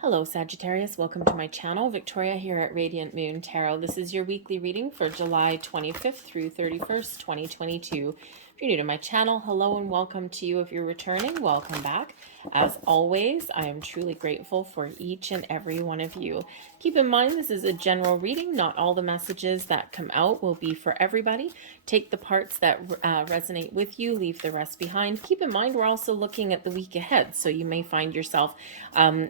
Hello, Sagittarius. Welcome to my channel. Victoria here at Radiant Moon Tarot. This is your weekly reading for July 25th through 31st, 2022. If you're new to my channel, hello and welcome to you. If you're returning, welcome back. As always, I am truly grateful for each and every one of you. Keep in mind, this is a general reading. Not all the messages that come out will be for everybody. Take the parts that resonate with you, leave the rest behind. Keep in mind, we're also looking at the week ahead, so you may find yourself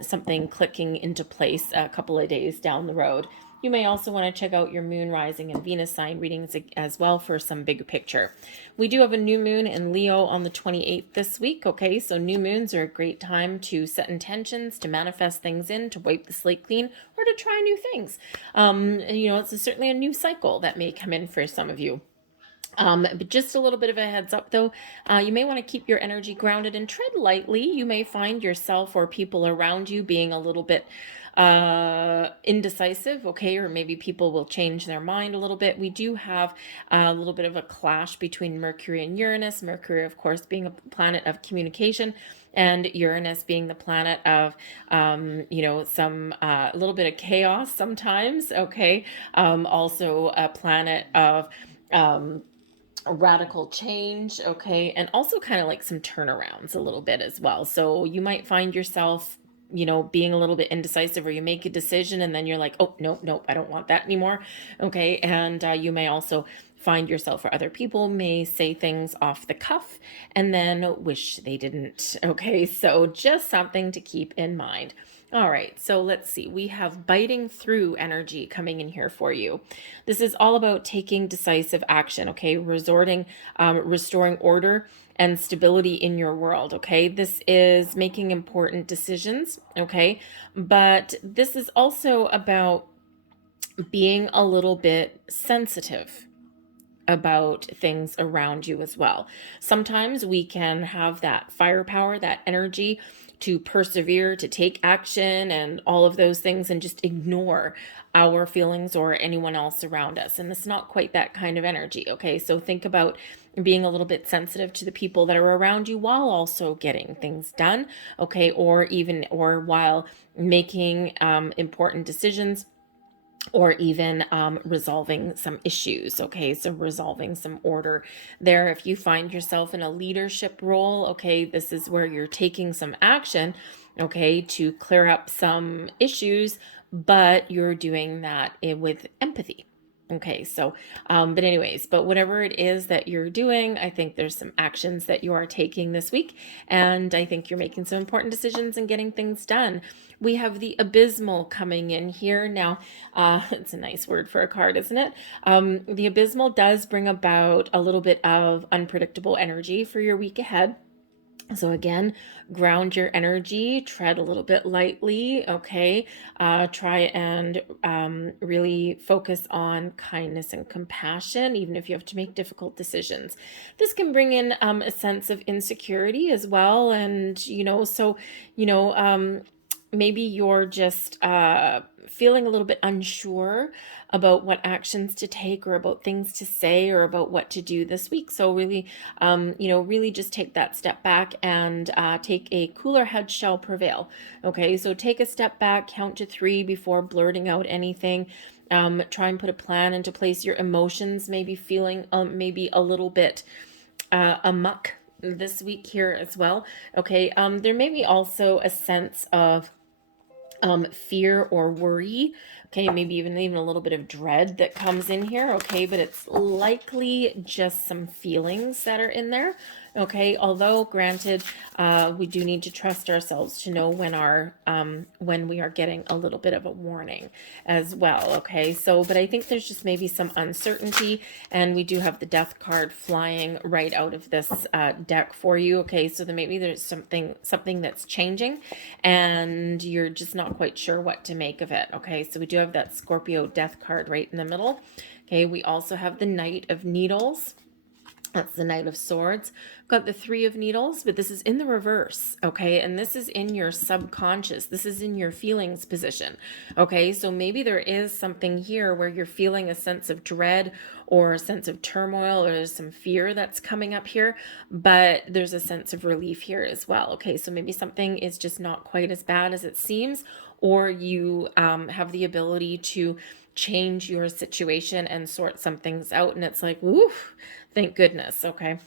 something clicking into place a couple of days down the road. You may also want to check out your moon, rising, and Venus sign readings as well for some bigger picture. We do have a new moon in Leo on the 28th this week, okay? So new moons are a great time to set intentions, to manifest things in, to wipe the slate clean, or to try new things. It's certainly a new cycle that may come in for some of you. But just a little bit of a heads up though, you may want to keep your energy grounded and tread lightly. You may find yourself or people around you being a little bit indecisive, okay, or maybe people will change their mind a little bit. We do have a little bit of a clash between Mercury and Uranus. Mercury, of course, being a planet of communication, and Uranus being the planet of, some a little bit of chaos sometimes, okay. Also a planet of radical change, okay, and also kind of like some turnarounds a little bit as well. So you might find yourself being a little bit indecisive, or you make a decision and then you're like, oh, nope, I don't want that anymore. Okay. And you may also find yourself, or other people may say things off the cuff and then wish they didn't. Okay. So just something to keep in mind. All right, so let's see. We have biting through energy coming in here for you. This is all about taking decisive action, okay? Restoring order and stability in your world, okay? This is making important decisions, okay? But this is also about being a little bit sensitive about things around you as well. Sometimes we can have that firepower, that energy to persevere, to take action and all of those things, and just ignore our feelings or anyone else around us. And it's not quite that kind of energy, okay? So think about being a little bit sensitive to the people that are around you while also getting things done, okay? Or while making important decisions, or even resolving some issues, okay? So resolving some order there. If you find yourself in a leadership role, okay, this is where you're taking some action, okay, to clear up some issues, but you're doing that with empathy. Okay, so, but whatever it is that you're doing, I think there's some actions that you are taking this week, and I think you're making some important decisions and getting things done. We have the abysmal coming in here. Now, it's a nice word for a card, isn't it? The abysmal does bring about a little bit of unpredictable energy for your week ahead. So again, ground your energy, tread a little bit lightly, okay? Try and really focus on kindness and compassion, even if you have to make difficult decisions. This can bring in a sense of insecurity as well. And, maybe you're just feeling a little bit unsure about what actions to take, or about things to say, or about what to do this week. So really, really just take that step back and take a cooler head shall prevail. Okay, so take a step back, count to 3 before blurting out anything. Try and put a plan into place. Your emotions may be feeling maybe a little bit amuck this week here as well. Okay, there may be also a sense of fear or worry, okay, maybe even a little bit of dread that comes in here, okay, but it's likely just some feelings that are in there, okay, although granted, we do need to trust ourselves to know when we are getting a little bit of a warning as well, okay, so, but I think there's just maybe some uncertainty, and we do have the death card flying right out of this deck for you, okay, so then maybe there's something that's changing, and you're just not quite sure what to make of it, okay, so we do have that Scorpio death card right in the middle, okay, we also have the Knight of Needles. That's the Knight of Swords. Got the Three of Needles, but this is in the reverse, okay? And this is in your subconscious. This is in your feelings position, okay? So maybe there is something here where you're feeling a sense of dread or a sense of turmoil, or there's some fear that's coming up here, but there's a sense of relief here as well, okay? So maybe something is just not quite as bad as it seems, or you have the ability to change your situation and sort some things out, and it's like, woof, thank goodness. Okay.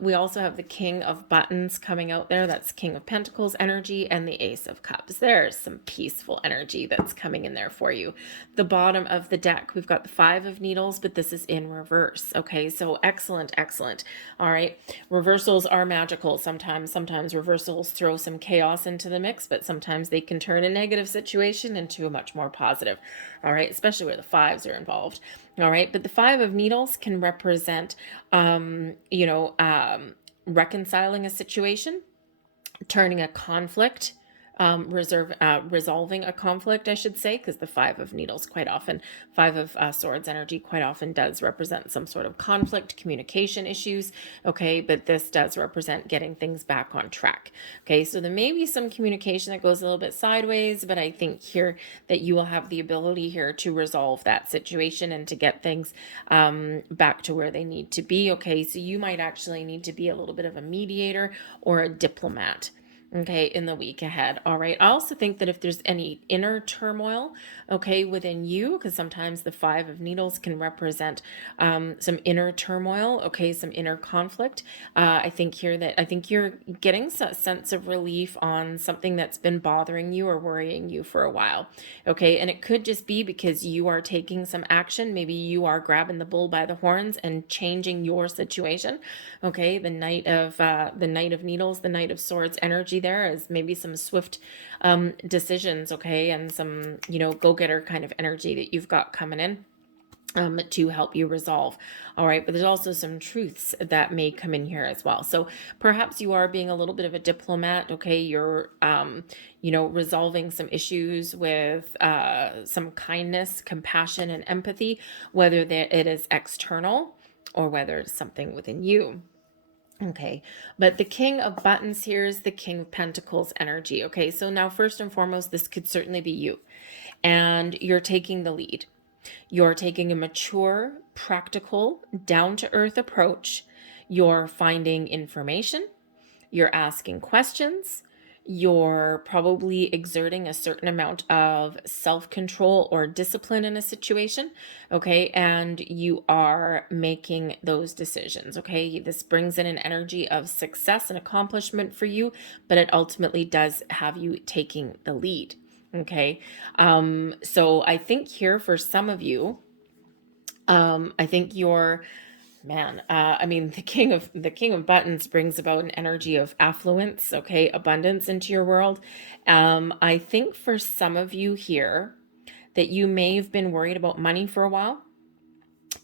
We also have the King of Buttons coming out there. That's King of Pentacles energy, and the Ace of Cups. There's some peaceful energy that's coming in there for you. The bottom of the deck, we've got the Five of Needles, but this is in reverse. Okay. So excellent, excellent. All right. Reversals are magical. Sometimes reversals throw some chaos into the mix, but sometimes they can turn a negative situation into a much more positive. All right. Especially where the fives are involved. All right. But the Five of Needles can represent, reconciling a situation, turning a conflict, resolving a conflict, I should say, because the Five of Needles quite often, Five of Swords energy quite often does represent some sort of conflict, communication issues, okay, but this does represent getting things back on track, okay, so there may be some communication that goes a little bit sideways, but I think here that you will have the ability here to resolve that situation and to get things back to where they need to be, okay, so you might actually need to be a little bit of a mediator or a diplomat, okay, in the week ahead. All right. I also think that if there's any inner turmoil, okay, within you, because sometimes the Five of Needles can represent some inner turmoil, okay, some inner conflict. I think you're getting a sense of relief on something that's been bothering you or worrying you for a while, okay, and it could just be because you are taking some action. Maybe you are grabbing the bull by the horns and changing your situation, okay. The Knight of Needles, the Knight of Swords energy there is maybe some swift decisions, okay, and some, go-getter kind of energy that you've got coming in to help you resolve. All right. But there's also some truths that may come in here as well. So perhaps you are being a little bit of a diplomat. Okay. You're, resolving some issues with some kindness, compassion, and empathy, whether it is external or whether it's something within you. Okay, but the King of Buttons here is the King of Pentacles energy. Okay, so now first and foremost, this could certainly be you, and you're taking the lead. You're taking a mature, practical, down-to-earth approach. You're finding information. You're asking questions. You're probably exerting a certain amount of self-control or discipline in a situation, okay? And you are making those decisions, okay? This brings in an energy of success and accomplishment for you, but it ultimately does have you taking the lead, okay? So I think here for some of you, I think you're the King of Buttons brings about an energy of affluence, okay, abundance into your world. I think for some of you here that you may have been worried about money for a while,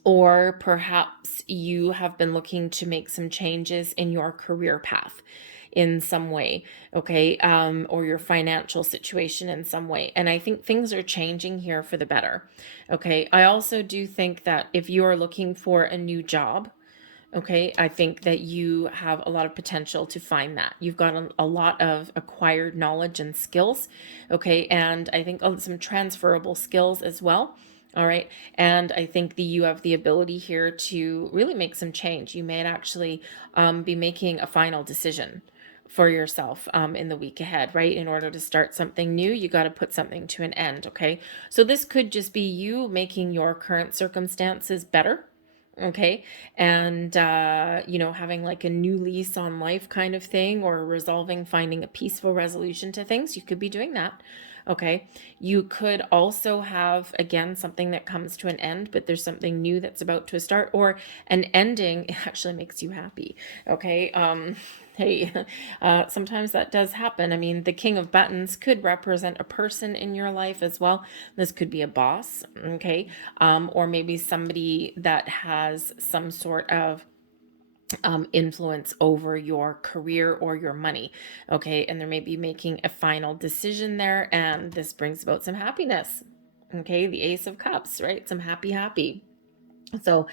or perhaps you have been looking to make some changes in your career path in some way, okay, or your financial situation in some way. And I think things are changing here for the better, okay. I also do think that if you are looking for a new job, okay, I think that you have a lot of potential to find that. You've got a lot of acquired knowledge and skills, okay, and I think some transferable skills as well. All right. And I think that you have the ability here to really make some change. You may actually be making a final decision for yourself in the week ahead, right? In order to start something new, you got to put something to an end, okay? So this could just be you making your current circumstances better, okay, and having like a new lease on life kind of thing, or finding a peaceful resolution to things. You could be doing that, okay. You could also have, again, something that comes to an end, but there's something new that's about to start, or an ending. It actually makes you happy, okay. Hey, sometimes that does happen. I mean, the King of Buttons could represent a person in your life as well. This could be a boss, okay, or maybe somebody that has some sort of influence over your career or your money, okay, and they're maybe making a final decision there, and this brings about some happiness, okay, the Ace of Cups, right, some happy. So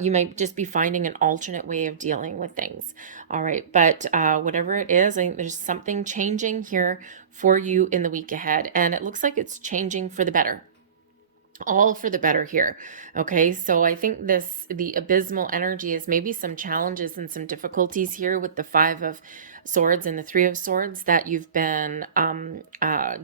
you might just be finding an alternate way of dealing with things. All right. But whatever it is, I think there's something changing here for you in the week ahead. And it looks like it's changing for the better, all for the better here. Okay, so I think the abysmal energy is maybe some challenges and some difficulties here with the Five of Swords and the Three of Swords that you've been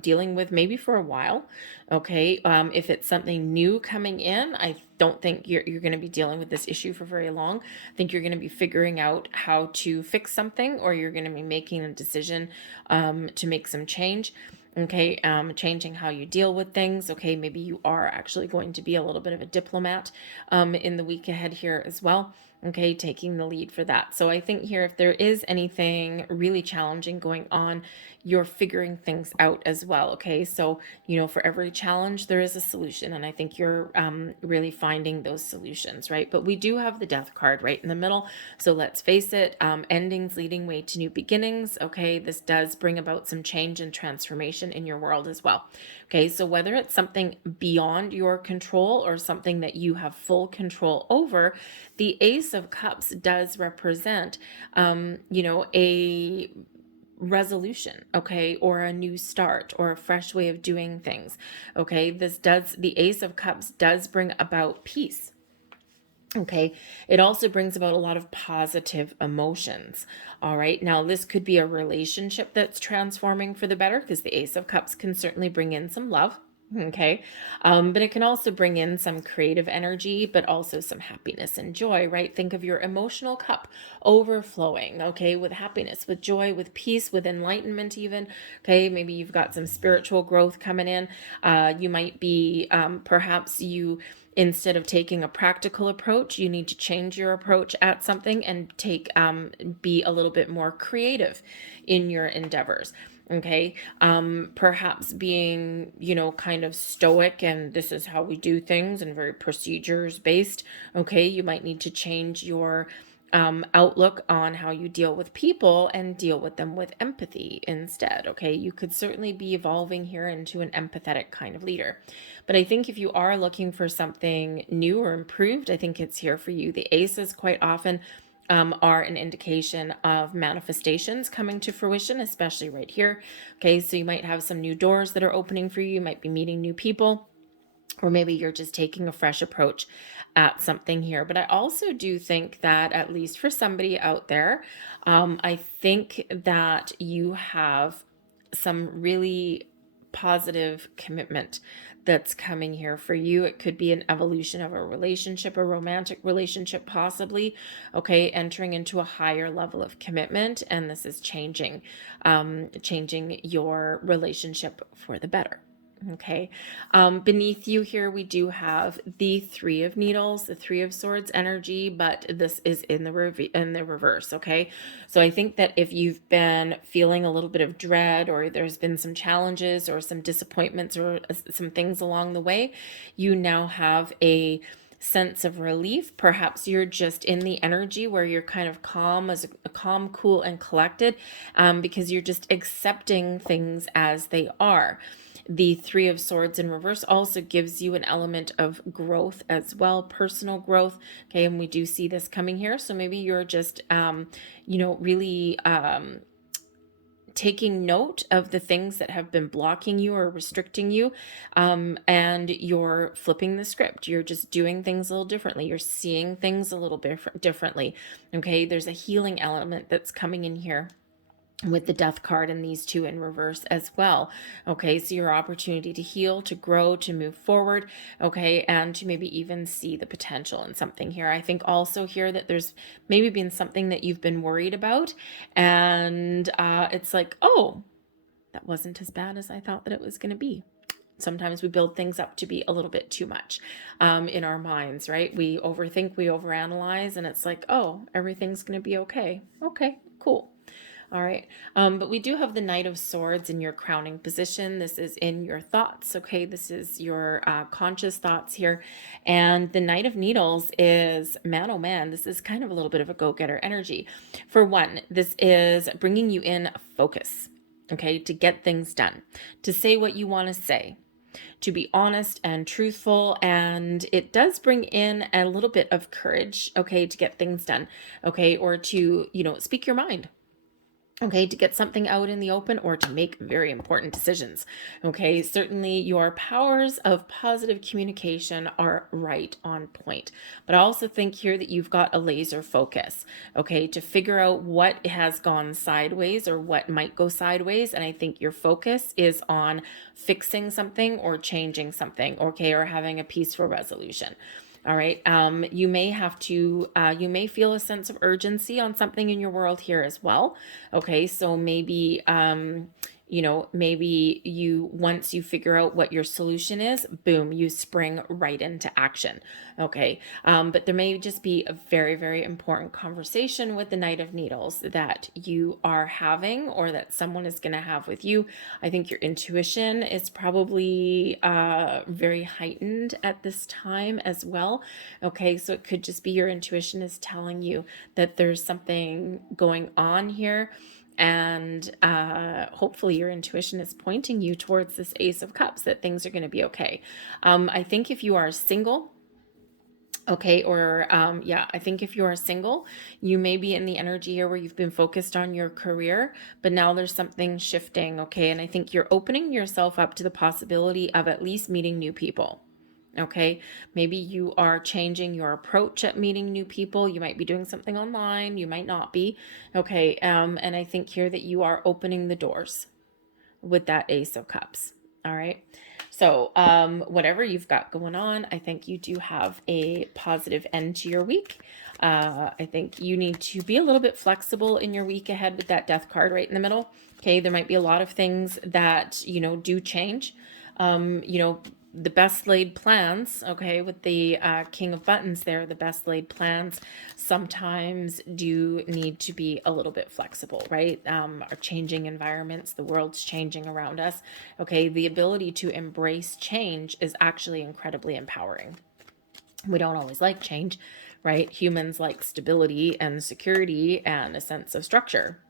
dealing with maybe for a while. Okay, if it's something new coming in, I don't think you're going to be dealing with this issue for very long. I think you're going to be figuring out how to fix something, or you're going to be making a decision to make some change. Okay, changing how you deal with things. Okay, maybe you are actually going to be a little bit of a diplomat in the week ahead here as well. Okay, taking the lead for that. So I think here, if there is anything really challenging going on, you're figuring things out as well. Okay, so for every challenge there is a solution, and I think you're really finding those solutions, right? But we do have the Death card right in the middle, so let's face it, endings leading way to new beginnings. Okay, this does bring about some change and transformation in your world as well. Okay, so whether it's something beyond your control or something that you have full control over, the Ace of Cups does represent, a resolution, okay, or a new start or a fresh way of doing things. Okay, the Ace of Cups does bring about peace. Okay, it also brings about a lot of positive emotions. All right, now this could be a relationship that's transforming for the better, because the Ace of Cups can certainly bring in some love. Okay, but it can also bring in some creative energy, but also some happiness and joy, right? Think of your emotional cup overflowing, okay, with happiness, with joy, with peace, with enlightenment, even. Okay, maybe you've got some spiritual growth coming in. You might be, perhaps you, instead of taking a practical approach, you need to change your approach at something and be a little bit more creative in your endeavors. Okay, perhaps being, kind of stoic and this is how we do things and very procedures based. Okay, you might need to change your outlook on how you deal with people and deal with them with empathy instead. Okay, you could certainly be evolving here into an empathetic kind of leader. But I think if you are looking for something new or improved, I think it's here for you. The aces quite often are an indication of manifestations coming to fruition, especially right here. Okay, so you might have some new doors that are opening for you. You might be meeting new people, or maybe you're just taking a fresh approach at something here. But I also do think that, at least for somebody out there, I think that you have some really positive commitment that's coming here for you. It could be an evolution of a relationship, a romantic relationship, possibly. Okay, entering into a higher level of commitment, and this is changing your relationship for the better. Okay, beneath you here, we do have the Three of Needles, the Three of Swords energy, but this is in the reverse. Okay, so I think that if you've been feeling a little bit of dread, or there's been some challenges or some disappointments or some things along the way, you now have a sense of relief. Perhaps you're just in the energy where you're kind of calm, cool, and collected, because you're just accepting things as they are. The Three of Swords in reverse also gives you an element of growth as well, personal growth. Okay, and we do see this coming here. So maybe you're just, really taking note of the things that have been blocking you or restricting you, and you're flipping the script. You're just doing things a little differently. You're seeing things a little bit differently. Okay, there's a healing element that's coming in here with the Death card and these two in reverse as well. Okay, so your opportunity to heal, to grow, to move forward, okay, and to maybe even see the potential in something here. I think also here that there's maybe been something that you've been worried about, and it's like, oh, that wasn't as bad as I thought that it was going to be. Sometimes we build things up to be a little bit too much in our minds, right? We overthink, we overanalyze, and it's like, oh, everything's going to be okay. Okay, cool. All right. But we do have the Knight of Swords in your crowning position. This is in your thoughts. Okay. This is your conscious thoughts here. And the Knight of Needles is, man, oh man, this is kind of a little bit of a go-getter energy. For one, this is bringing you in focus, okay, to get things done, to say what you want to say. to be honest and truthful. And it does bring in a little bit of courage, okay, to get things done, okay, or to, speak your mind. Okay, to get something out in the open or to make very important decisions. Okay, certainly your powers of positive communication are right on point. But I also think here that you've got a laser focus, okay, to figure out what has gone sideways or what might go sideways. And I think your focus is on fixing something or changing something, okay, or having a peaceful resolution. All right. You may have to, you may feel a sense of urgency on something in your world here as well. Okay. So maybe, maybe once you figure out what your solution is, boom, you spring right into action. Okay. But there may just be a very, very important conversation with the Knight of Needles that you are having or that someone is going to have with you. I think your intuition is probably very heightened at this time as well. Okay. So it could just be your intuition is telling you that there's something going on here. And hopefully your intuition is pointing you towards this Ace of Cups, that things are going to be okay. I think if you are single, okay, or I think if you are single, you may be in the energy here where you've been focused on your career, but now there's something shifting, okay? And I think you're opening yourself up to the possibility of at least meeting new people. Okay, maybe you are changing your approach at meeting new people. You might be doing something online, you might not be. Okay, and I think here that you are opening the doors with that Ace of Cups. All right, so whatever you've got going on, I think you do have a positive end to your week. I think you need to be a little bit flexible in your week ahead with that Death card right in the middle. Okay, there might be a lot of things that, do change. The best laid plans, okay, with the King of Buttons there, the best laid plans sometimes do need to be a little bit flexible, right? Our changing environments, the world's changing around us, okay? The ability to embrace change is actually incredibly empowering. We don't always like change, right? Humans like stability and security and a sense of structure,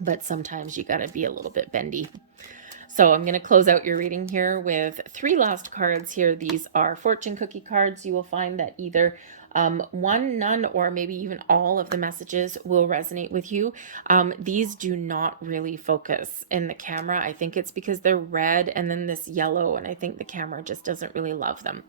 but sometimes you got to be a little bit bendy. So I'm going to close out your reading here with 3 last cards here. These are fortune cookie cards. You will find that either one, none, or maybe even all of the messages will resonate with you. These do not really focus in the camera. I think it's because they're red and then this yellow, and I think the camera just doesn't really love them.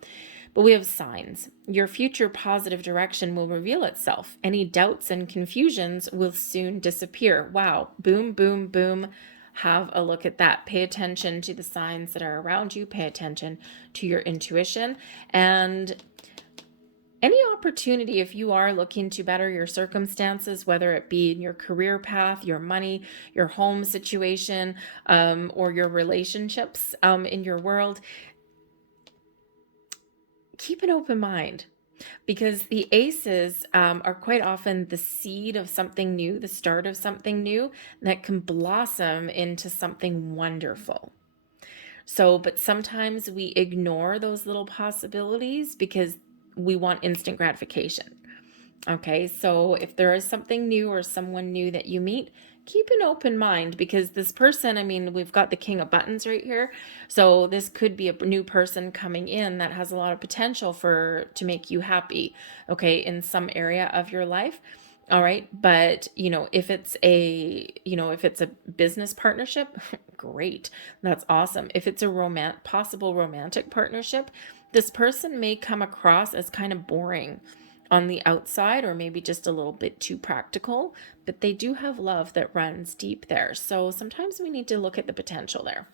But we have signs. Your future positive direction will reveal itself. Any doubts and confusions will soon disappear. Wow. Boom, boom, boom. Have a look at that. Pay attention to the signs that are around you. Pay attention to your intuition. And any opportunity, if you are looking to better your circumstances, whether it be in your career path, your money, your home situation, or your relationships in your world, keep an open mind. Because the aces are quite often the seed of something new, the start of something new that can blossom into something wonderful. So, but sometimes we ignore those little possibilities because we want instant gratification. Okay, so if there is something new or someone new that you meet, keep an open mind, because this person, I mean, we've got the King of Buttons right here. So this could be a new person coming in that has a lot of potential to make you happy, okay, in some area of your life. All right. But, if it's a business partnership, great. That's awesome. If it's a possible romantic partnership, this person may come across as kind of boring on the outside, or maybe just a little bit too practical, but they do have love that runs deep there. So sometimes we need to look at the potential there.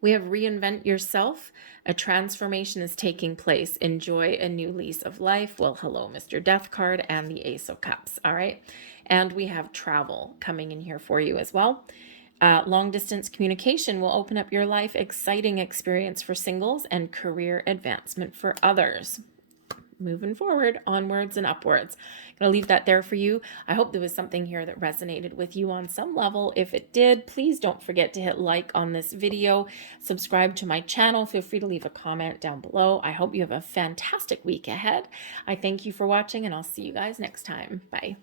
We have reinvent yourself. A transformation is taking place. Enjoy a new lease of life. Well, hello, Mr. Death card and the Ace of Cups. All right. And we have travel coming in here for you as well. Long distance communication will open up your life. Exciting experience for singles and career advancement for others. Moving forward, onwards and upwards. I'm going to leave that there for you. I hope there was something here that resonated with you on some level. If it did, please don't forget to hit like on this video, subscribe to my channel. Feel free to leave a comment down below. I hope you have a fantastic week ahead. I thank you for watching, and I'll see you guys next time. Bye.